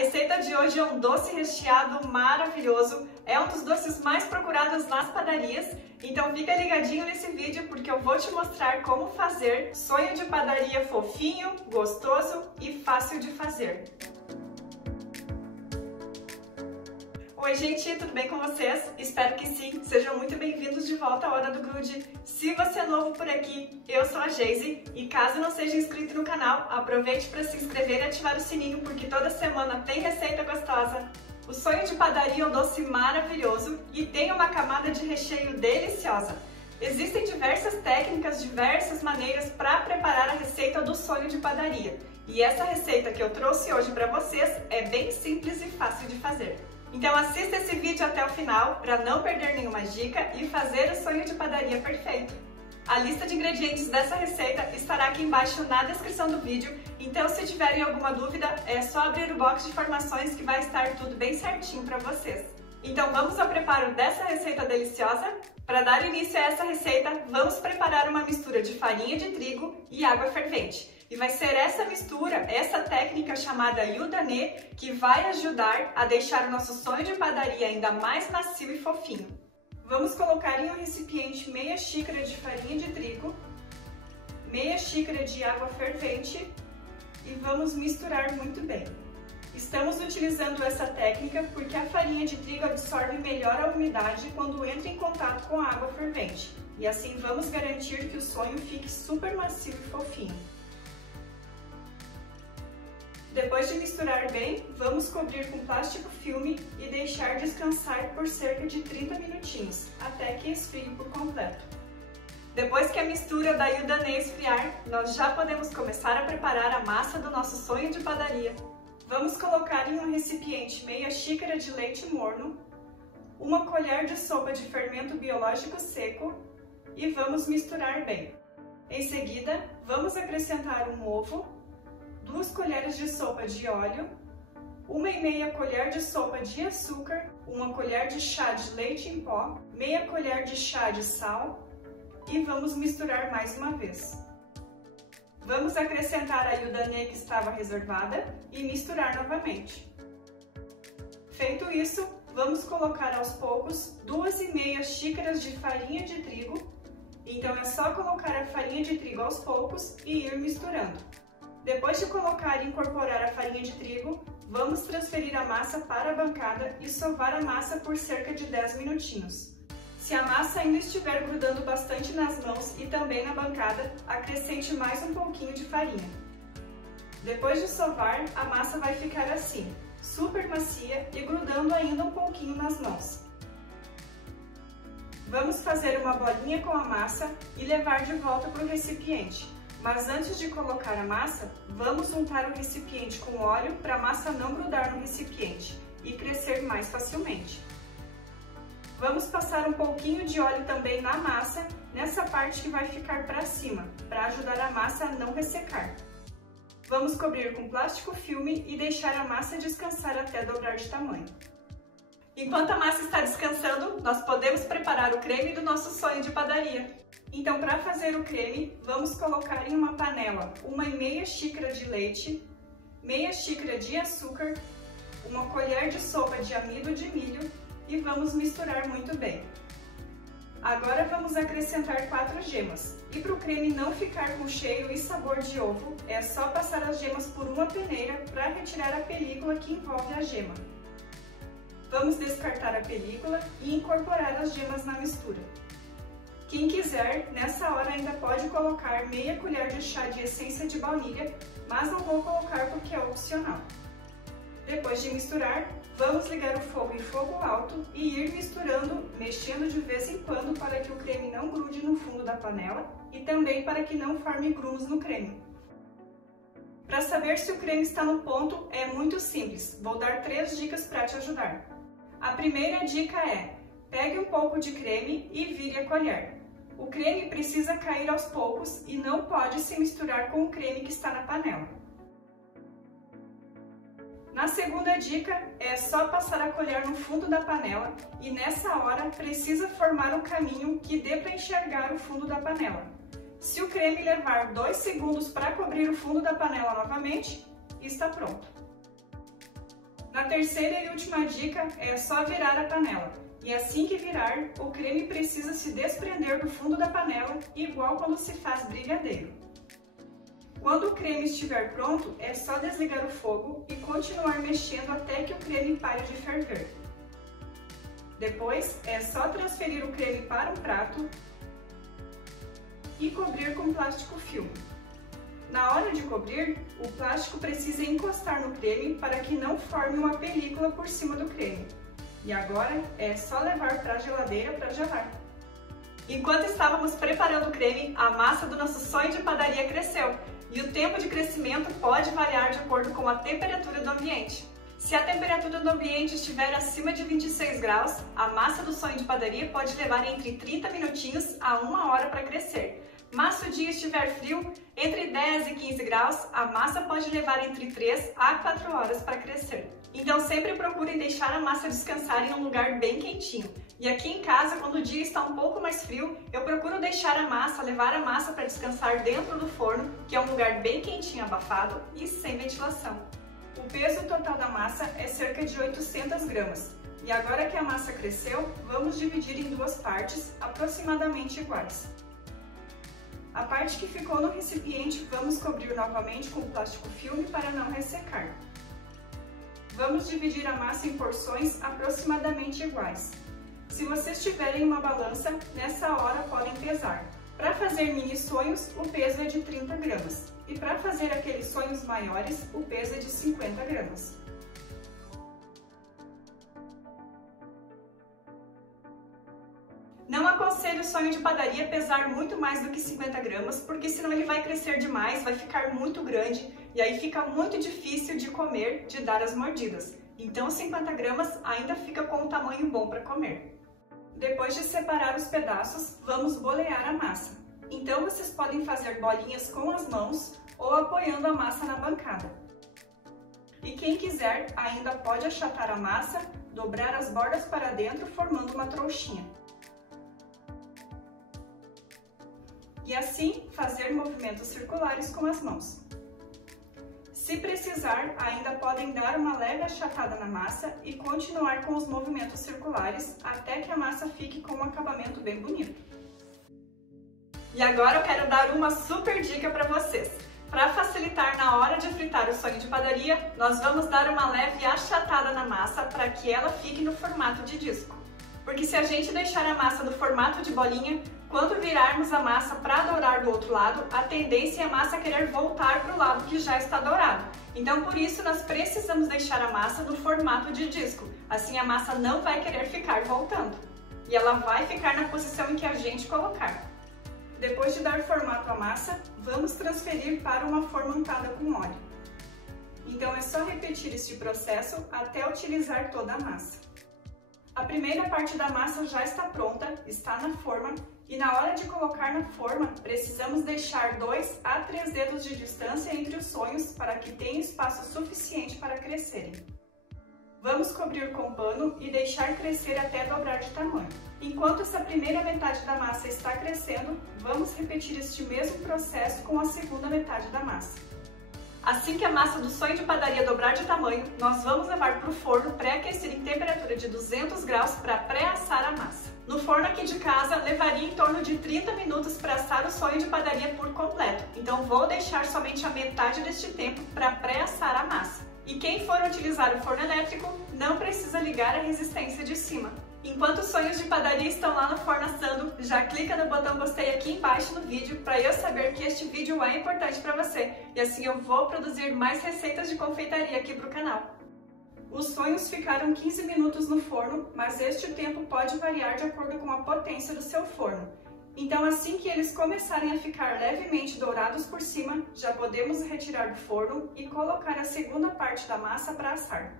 receita de hoje é um doce recheado maravilhoso, é um dos doces mais procurados nas padarias, então fica ligadinho nesse vídeo porque eu vou te mostrar como fazer sonho de padaria fofinho, gostoso e fácil de fazer. Oi gente, tudo bem com vocês? Espero que sim, sejam muito bem-vindos de volta à Hora do Grude. Se você é novo por aqui, eu sou a Geise e caso não seja inscrito no canal, aproveite para se inscrever e ativar o sininho porque toda semana tem receita gostosa. O sonho de padaria é um doce maravilhoso e tem uma camada de recheio deliciosa. Existem diversas técnicas, diversas maneiras para preparar a receita do sonho de padaria. E essa receita que eu trouxe hoje para vocês é bem simples e fácil de fazer. Então assista esse vídeo até o final para não perder nenhuma dica e fazer o sonho de padaria perfeito. A lista de ingredientes dessa receita estará aqui embaixo na descrição do vídeo, então se tiverem alguma dúvida é só abrir o box de informações que vai estar tudo bem certinho para vocês. Então vamos ao preparo dessa receita deliciosa? Para dar início a essa receita, vamos preparar uma mistura de farinha de trigo e água fervente. E vai ser essa mistura, essa técnica chamada Yudanê, que vai ajudar a deixar o nosso sonho de padaria ainda mais macio e fofinho. Vamos colocar em um recipiente meia xícara de farinha de trigo, meia xícara de água fervente e vamos misturar muito bem. Estamos utilizando essa técnica porque a farinha de trigo absorve melhor a umidade quando entra em contato com a água fervente. E assim vamos garantir que o sonho fique super macio e fofinho. Depois de misturar bem, vamos cobrir com plástico filme e deixar descansar por cerca de 30 minutinhos, até que esfrie por completo. Depois que a mistura da Yudanê esfriar, nós já podemos começar a preparar a massa do nosso sonho de padaria. Vamos colocar em um recipiente meia xícara de leite morno, uma colher de sopa de fermento biológico seco e vamos misturar bem. Em seguida, vamos acrescentar um ovo, 2 colheres de sopa de óleo, 1,5 colher de sopa de açúcar, 1 colher de chá de leite em pó, meia colher de chá de sal e vamos misturar mais uma vez. Vamos acrescentar a Yudanê que estava reservada e misturar novamente. Feito isso, vamos colocar aos poucos 2,5 xícaras de farinha de trigo, então é só colocar a farinha de trigo aos poucos e ir misturando. Depois de colocar e incorporar a farinha de trigo, vamos transferir a massa para a bancada e sovar a massa por cerca de 10 minutinhos. Se a massa ainda estiver grudando bastante nas mãos e também na bancada, acrescente mais um pouquinho de farinha. Depois de sovar, a massa vai ficar assim, super macia e grudando ainda um pouquinho nas mãos. Vamos fazer uma bolinha com a massa e levar de volta para o recipiente. Mas antes de colocar a massa, vamos untar o recipiente com óleo para a massa não grudar no recipiente e crescer mais facilmente. Vamos passar um pouquinho de óleo também na massa, nessa parte que vai ficar para cima, para ajudar a massa a não ressecar. Vamos cobrir com plástico filme e deixar a massa descansar até dobrar de tamanho. Enquanto a massa está descansando, nós podemos preparar o creme do nosso sonho de padaria. Então, para fazer o creme, vamos colocar em uma panela 1,5 xícara de leite, meia xícara de açúcar, uma colher de sopa de amido de milho e vamos misturar muito bem. Agora vamos acrescentar 4 gemas. E para o creme não ficar com cheiro e sabor de ovo, é só passar as gemas por uma peneira para retirar a película que envolve a gema. Vamos descartar a película e incorporar as gemas na mistura. Quem quiser, nessa hora ainda pode colocar meia colher de chá de essência de baunilha, mas não vou colocar porque é opcional. Depois de misturar, vamos ligar o fogo em fogo alto e ir misturando, mexendo de vez em quando para que o creme não grude no fundo da panela e também para que não forme grumos no creme. Para saber se o creme está no ponto, é muito simples, vou dar 3 dicas para te ajudar. A primeira dica é: pegue um pouco de creme e vire a colher. O creme precisa cair aos poucos e não pode se misturar com o creme que está na panela. Na segunda dica, é só passar a colher no fundo da panela e nessa hora precisa formar um caminho que dê para enxergar o fundo da panela. Se o creme levar 2 segundos para cobrir o fundo da panela novamente, está pronto. terceira e última dica é só virar a panela. E assim que virar, o creme precisa se desprender do fundo da panela, igual quando se faz brigadeiro. Quando o creme estiver pronto, é só desligar o fogo e continuar mexendo até que o creme pare de ferver. Depois, é só transferir o creme para um prato e cobrir com plástico filme. Na hora de cobrir, o plástico precisa encostar no creme para que não forme uma película por cima do creme. E agora é só levar para a geladeira para gelar. Enquanto estávamos preparando o creme, a massa do nosso sonho de padaria cresceu. E o tempo de crescimento pode variar de acordo com a temperatura do ambiente. Se a temperatura do ambiente estiver acima de 26 graus, a massa do sonho de padaria pode levar entre 30 minutinhos a 1 hora para crescer. Mas se o dia estiver frio, entre 10 e 15 graus, a massa pode levar entre 3 a 4 horas para crescer. Então sempre procurem deixar a massa descansar em um lugar bem quentinho. E aqui em casa, quando o dia está um pouco mais frio, eu procuro levar a massa para descansar dentro do forno, que é um lugar bem quentinho, abafado e sem ventilação. O peso total da massa é cerca de 800 gramas. E agora que a massa cresceu, vamos dividir em duas partes, aproximadamente iguais. A parte que ficou no recipiente vamos cobrir novamente com plástico filme para não ressecar. Vamos dividir a massa em porções aproximadamente iguais. Se vocês tiverem uma balança, nessa hora podem pesar. Para fazer mini sonhos, o peso é de 30 gramas. E para fazer aqueles sonhos maiores, o peso é de 50 gramas. Não aconselho o sonho de padaria pesar muito mais do que 50 gramas, porque senão ele vai crescer demais, vai ficar muito grande e aí fica muito difícil de comer, de dar as mordidas. Então 50 gramas ainda fica com um tamanho bom para comer. Depois de separar os pedaços, vamos bolear a massa. Então vocês podem fazer bolinhas com as mãos ou apoiando a massa na bancada. E quem quiser ainda pode achatar a massa, dobrar as bordas para dentro formando uma trouxinha. E assim fazer movimentos circulares com as mãos. Se precisar, ainda podem dar uma leve achatada na massa e continuar com os movimentos circulares até que a massa fique com um acabamento bem bonito. E agora eu quero dar uma super dica para vocês. Para facilitar na hora de fritar o sonho de padaria, nós vamos dar uma leve achatada na massa para que ela fique no formato de disco. Porque se a gente deixar a massa no formato de bolinha, quando virarmos a massa para dourar do outro lado, a tendência é a massa querer voltar para o lado que já está dourado. Então por isso nós precisamos deixar a massa no formato de disco, assim a massa não vai querer ficar voltando. E ela vai ficar na posição em que a gente colocar. Depois de dar formato à massa, vamos transferir para uma forma untada com óleo. Então é só repetir este processo até utilizar toda a massa. A primeira parte da massa já está pronta, está na forma, e na hora de colocar na forma, precisamos deixar 2 a 3 dedos de distância entre os sonhos para que tenha espaço suficiente para crescerem. Vamos cobrir com pano e deixar crescer até dobrar de tamanho. Enquanto essa primeira metade da massa está crescendo, vamos repetir este mesmo processo com a segunda metade da massa. Assim que a massa do sonho de padaria dobrar de tamanho, nós vamos levar para o forno pré-aquecido em temperatura de 200 graus para pré-assar a massa. No forno aqui de casa, levaria em torno de 30 minutos para assar o sonho de padaria por completo. Então vou deixar somente a metade deste tempo para pré-assar a massa. E quem for utilizar o forno elétrico, não precisa ligar a resistência de cima. Enquanto os sonhos de padaria estão lá no forno assando, já clica no botão gostei aqui embaixo no vídeo para eu saber que este vídeo é importante para você. E assim eu vou produzir mais receitas de confeitaria aqui para o canal. Os sonhos ficaram 15 minutos no forno, mas este tempo pode variar de acordo com a potência do seu forno. Então assim que eles começarem a ficar levemente dourados por cima, já podemos retirar do forno e colocar a segunda parte da massa para assar.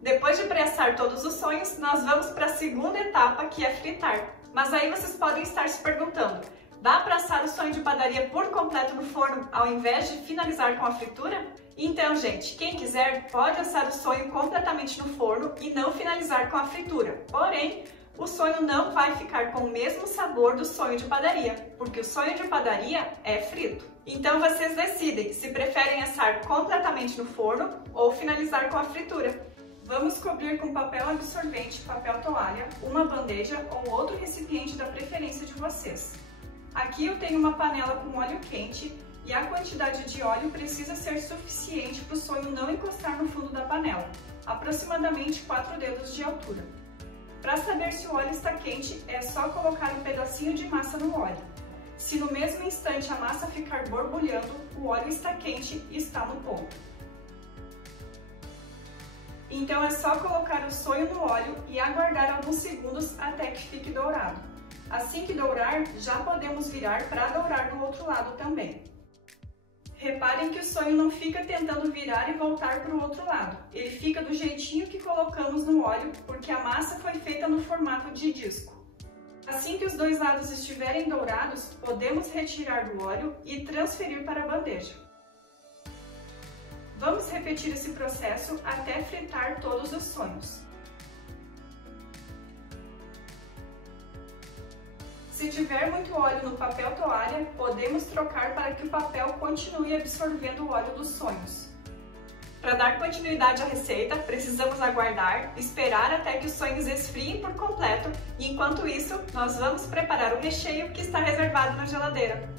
Depois de pré-assar todos os sonhos, nós vamos para a segunda etapa, que é fritar. Mas aí vocês podem estar se perguntando, dá para assar o sonho de padaria por completo no forno, ao invés de finalizar com a fritura? Então, gente, quem quiser pode assar o sonho completamente no forno e não finalizar com a fritura. Porém, o sonho não vai ficar com o mesmo sabor do sonho de padaria, porque o sonho de padaria é frito. Então vocês decidem se preferem assar completamente no forno ou finalizar com a fritura. Vamos cobrir com papel absorvente, papel toalha, uma bandeja ou outro recipiente da preferência de vocês. Aqui eu tenho uma panela com óleo quente e a quantidade de óleo precisa ser suficiente para o sonho não encostar no fundo da panela, aproximadamente 4 dedos de altura. Para saber se o óleo está quente, é só colocar um pedacinho de massa no óleo. Se no mesmo instante a massa ficar borbulhando, o óleo está quente e está no ponto. Então é só colocar o sonho no óleo e aguardar alguns segundos até que fique dourado. Assim que dourar, já podemos virar para dourar do outro lado também. Reparem que o sonho não fica tentando virar e voltar para o outro lado. Ele fica do jeitinho que colocamos no óleo, porque a massa foi feita no formato de disco. Assim que os dois lados estiverem dourados, podemos retirar do óleo e transferir para a bandeja. Vamos repetir esse processo até fritar todos os sonhos. Se tiver muito óleo no papel toalha, podemos trocar para que o papel continue absorvendo o óleo dos sonhos. Para dar continuidade à receita, precisamos aguardar, esperar até que os sonhos esfriem por completo e enquanto isso, nós vamos preparar o recheio que está reservado na geladeira.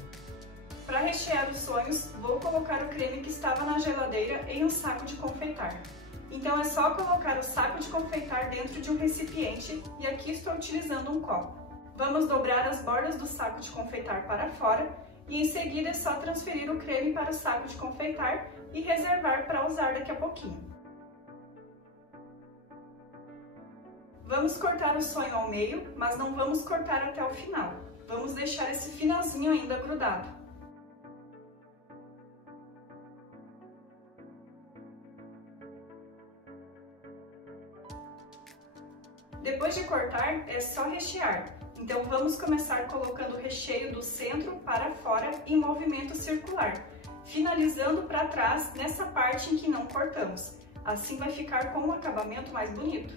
Para rechear os sonhos, vou colocar o creme que estava na geladeira em um saco de confeitar. Então é só colocar o saco de confeitar dentro de um recipiente e aqui estou utilizando um copo. Vamos dobrar as bordas do saco de confeitar para fora e em seguida é só transferir o creme para o saco de confeitar e reservar para usar daqui a pouquinho. Vamos cortar o sonho ao meio, mas não vamos cortar até o final. Vamos deixar esse finalzinho ainda grudado. Depois de cortar, é só rechear. Então vamos começar colocando o recheio do centro para fora em movimento circular, finalizando para trás nessa parte em que não cortamos. Assim vai ficar com um acabamento mais bonito.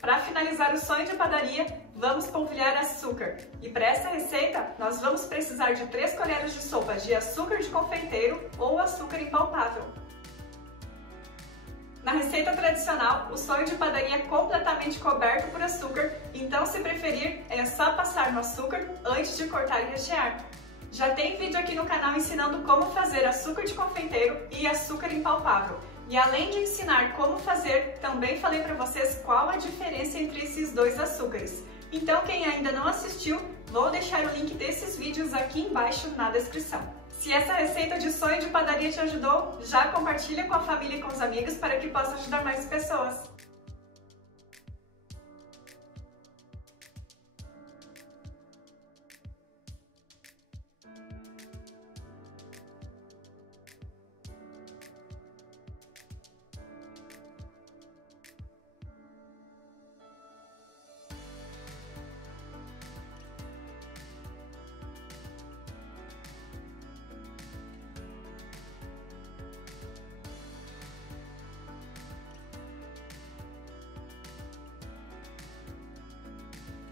Para finalizar o sonho de padaria, vamos polvilhar açúcar. E para essa receita, nós vamos precisar de 3 colheres de sopa de açúcar de confeiteiro ou açúcar impalpável. Na receita tradicional, o sonho de padaria é completamente coberto por açúcar, então se preferir, é só passar no açúcar antes de cortar e rechear. Já tem vídeo aqui no canal ensinando como fazer açúcar de confeiteiro e açúcar impalpável. E além de ensinar como fazer, também falei para vocês qual a diferença entre esses dois açúcares. Então quem ainda não assistiu, vou deixar o link desses vídeos aqui embaixo na descrição. Se essa receita de sonho de padaria te ajudou, já compartilha com a família e com os amigos para que possa ajudar mais pessoas.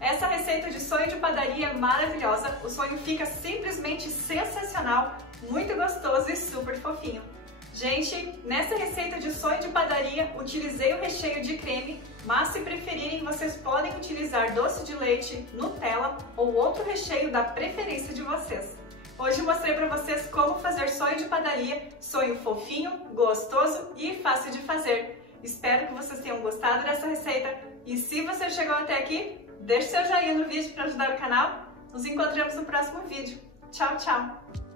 Essa receita de sonho de padaria é maravilhosa, o sonho fica simplesmente sensacional, muito gostoso e super fofinho. Gente, nessa receita de sonho de padaria, utilizei o recheio de creme, mas se preferirem, vocês podem utilizar doce de leite, Nutella ou outro recheio da preferência de vocês. Hoje mostrei para vocês como fazer sonho de padaria, sonho fofinho, gostoso e fácil de fazer. Espero que vocês tenham gostado dessa receita e se você chegou até aqui, deixe seu joinha no vídeo para ajudar o canal. Nos encontramos no próximo vídeo. Tchau, tchau!